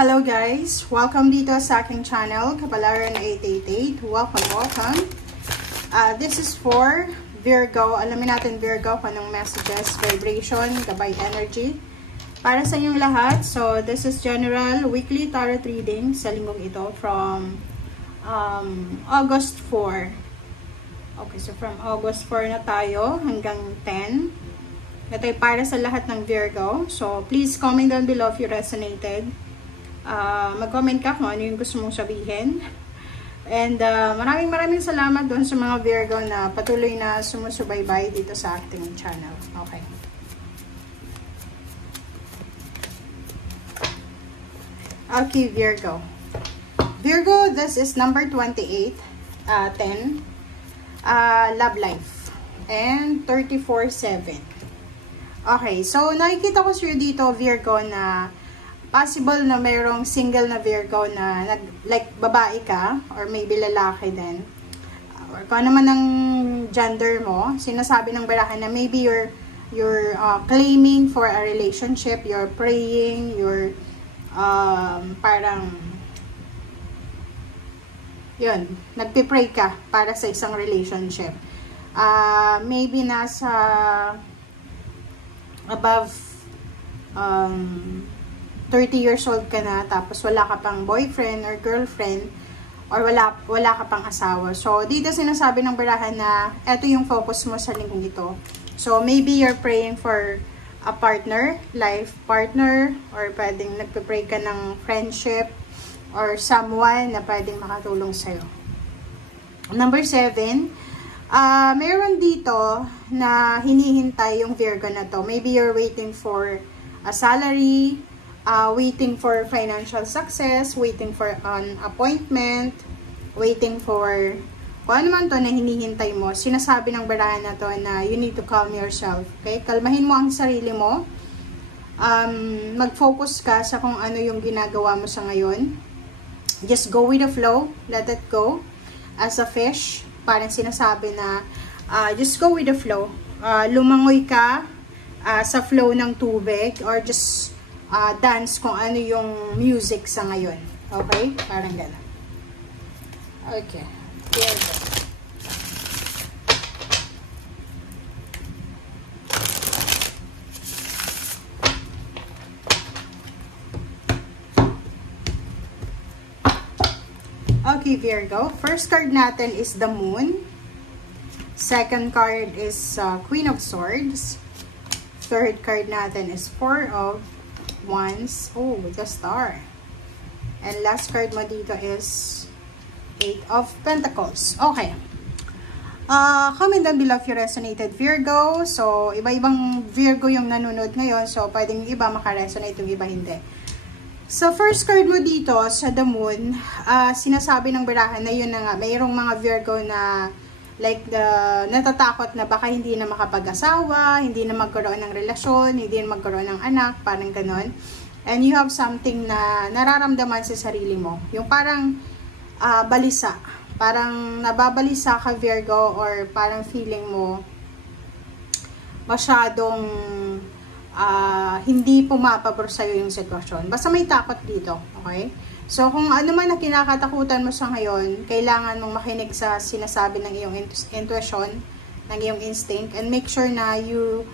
Hello guys! Welcome dito sa aking channel, Kapalaran 888. Welcome! This is for Virgo. Alamin natin Virgo kung anong messages, vibration, gabay energy para sa inyong lahat. So this is general weekly tarot reading sa linggong ito from August 4. Okay, so from August 4 na tayo hanggang 10. Ito ay para sa lahat ng Virgo. So please comment down below if you resonated. Mag-comment ka kung ano yung gusto mong sabihin. And maraming salamat doon sa mga Virgo na patuloy na sumusubaybay dito sa ating channel. Okay. Okay, Virgo. Virgo, this is number 28, 10. Love life. And 34-7. Okay, so nakikita ko sa'yo dito, Virgo, na possible na mayroong single na Virgo na like babae ka or maybe lalaki din. Or kung ano man ang gender mo, sinasabi ng barahan na maybe you're claiming for a relationship, you're praying, you're parang yun, nagpipray ka para sa isang relationship. Maybe nasa above 30 years old ka na, tapos wala ka pang boyfriend or girlfriend, or wala ka pang asawa. So, dito sinasabi ng barahan na eto yung focus mo sa linggong ito. So, maybe you're praying for a partner, life partner, or pwedeng nagpe-pray ka ng friendship, or someone na pwedeng makatulong sa'yo. Number 7, meron dito na hinihintay yung Virgo na to. Maybe you're waiting for a salary, waiting for financial success, waiting for an appointment, waiting for kung ano man to na hinihintay mo. Sinasabi ng barahan na to na you need to calm yourself. Okay? Kalmahin mo ang sarili mo. Mag-focus ka sa kung ano yung ginagawa mo sa ngayon. Just go with the flow. Let it go. As a fish, parang sinasabi na just go with the flow. Lumangoy ka sa flow ng tubig, or just dance kung ano yung music sa ngayon. Okay? Parang gano'n. Okay. Here we go. Okay, Virgo. First card natin is the Moon. Second card is Queen of Swords. Third card natin is Four of Wands. Oh, the Star. And last card mo dito is Eight of Pentacles. Okay. Comment down below if you resonated, Virgo. So, iba-ibang Virgo yung nanonood ngayon. So, pwedeng yung iba makaresonate, yung iba hindi. So, first card mo dito sa The Moon, sinasabi ng barahan na yun na nga, mayroong mga Virgo na like natatakot na baka hindi na makapag-asawa, hindi na magkaroon ng relasyon, hindi na magkaroon ng anak, parang ganon. And you have something na nararamdaman sa sarili mo. Yung parang balisa. Parang nababalisa ka, Virgo, or parang feeling mo masyadong hindi pumapabor sa'yo yung sitwasyon. Basta may takot dito, okay? So, kung ano man na kinakatakutan mo sa ngayon, kailangan mong makinig sa sinasabi ng iyong intuition, ng iyong instinct, and make sure na you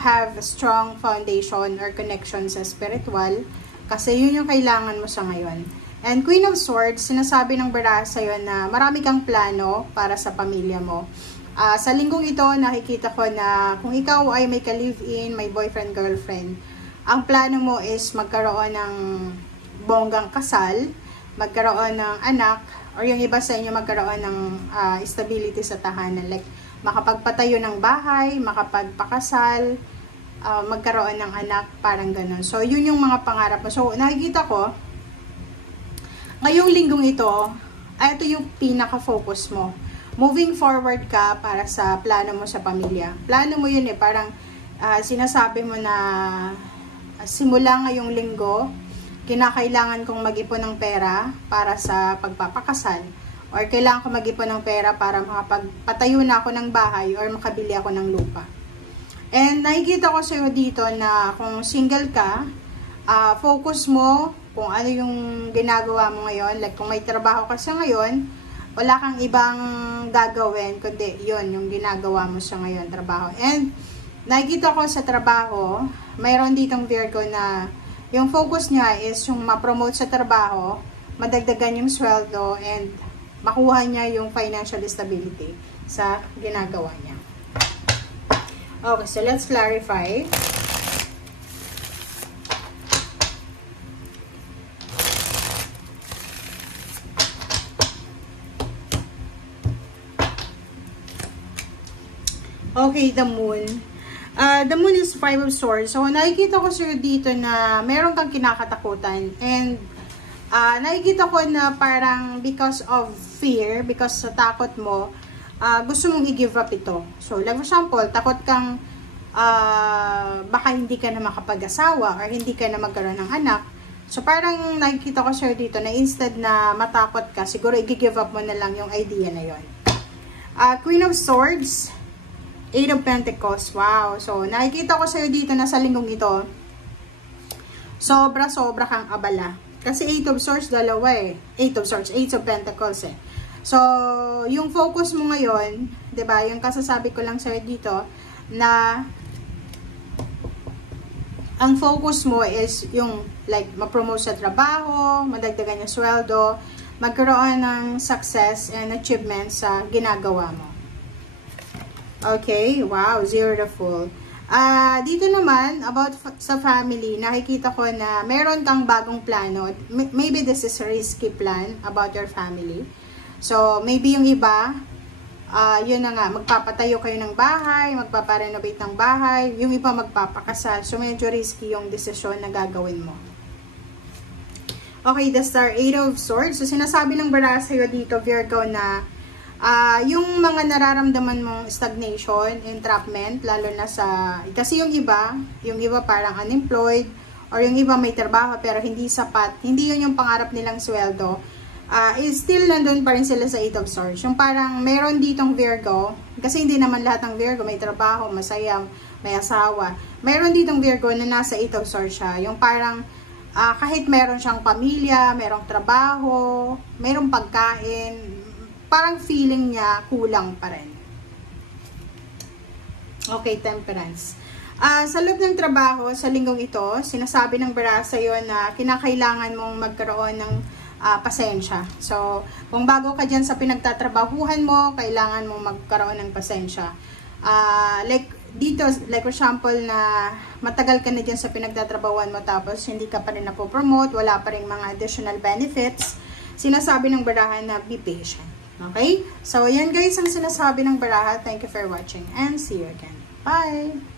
have a strong foundation or connection sa spiritual, kasi yun yung kailangan mo sa ngayon. And Queen of Swords, sinasabi ng baraha sa'yo na marami kang plano para sa pamilya mo. Sa linggong ito, nakikita ko na kung ikaw ay may ka-live-in, may boyfriend, girlfriend, ang plano mo is magkaroon ng bonggang kasal, magkaroon ng anak, or yung iba sa inyo magkaroon ng stability sa tahanan, like makapagpatayo ng bahay, makapagpakasal, magkaroon ng anak, parang ganun. So, yun yung mga pangarap mo. So, nakikita ko, ngayong linggong ito, ito yung pinaka-focus mo. Moving forward ka para sa plano mo sa pamilya. Plano mo yun parang sinasabi mo na simula ngayong linggo, kinakailangan kong mag-ipon ng pera para sa pagpapakasal, or kailangan kong mag-ipon ng pera para makapagpatayo na ako ng bahay or makabili ako ng lupa. And nakikita ko sa'yo dito na kung single ka, focus mo kung ano yung ginagawa mo ngayon. Like, kung may trabaho ka sa ngayon, wala kang ibang gagawin, kundi yun, yung ginagawa mo sa ngayon, trabaho. And, nakikita ko sa trabaho, mayroon ditong Virgo na yung focus niya is yung ma-promote sa trabaho, madagdagan yung sweldo, and makuha niya yung financial stability sa ginagawa niya. Okay, so let's clarify. Okay, the moon. The moon is 5 of swords. So, nakikita ko sir dito na meron kang kinakatakutan. And, nakikita ko na parang because of fear, because sa takot mo, gusto mong i-give up ito. So, like for example, takot kang baka hindi ka na makapag-asawa or hindi ka na magkaroon ng anak. So, parang nakikita ko sir dito na instead na matakot ka, siguro i-give up mo na lang yung idea na yon. Queen of Swords, 8 of Pentacles. Wow. So, nakikita ko sa'yo dito na sa linggong ito, sobra-sobra kang abala. Kasi 8 of Swords, dalawa eh. 8 of Swords, 8 of Pentacles eh. So, yung focus mo ngayon, 'di ba? Yung kasasabi ko lang sa'yo dito, na ang focus mo is yung like, ma-promote sa trabaho, madagdagan yung sweldo, magkaroon ng success and achievement sa ginagawa mo. Okay, wow, 0 to full. Dito naman, about sa family, nakikita ko na meron kang bagong plano. Maybe this is a risky plan about your family. So, maybe yung iba, yun na nga, magpapatayo kayo ng bahay, magpaparenovate ng bahay, yung iba magpapakasal. So, medyo risky yung desisyon na gagawin mo. Okay, the star, 8 of swords. So, sinasabi ng baraha sa'yo dito, Virgo, na yung mga nararamdaman mong stagnation, entrapment, lalo na sa, kasi yung iba parang unemployed, or yung iba may trabaho pero hindi sapat, hindi yun yung pangarap nilang sweldo, is still nandun pa rin sila sa 8 of swords. Yung parang meron ditong Virgo, kasi hindi naman lahat ng Virgo may trabaho, masaya, may asawa. Meron ditong Virgo na nasa 8 of swords siya. Yung parang, kahit meron siyang pamilya, merong trabaho, merong pagkain, parang feeling niya kulang pa rin. Okay, Temperance. Sa loob ng trabaho, sa linggong ito, sinasabi ng baraha sa'yo na kinakailangan mong magkaroon ng pasensya. So, kung bago ka dyan sa pinagtatrabahuhan mo, kailangan mong magkaroon ng pasensya. Like, dito, like for example, na matagal ka na dyan sa pinagtatrabahuhan mo, tapos hindi ka pa rin napopromote, wala pa rin mga additional benefits, sinasabi ng baraha na be patient. Okay? So, yan guys ang sinasabi ng baraha. Thank you for watching and see you again. Bye!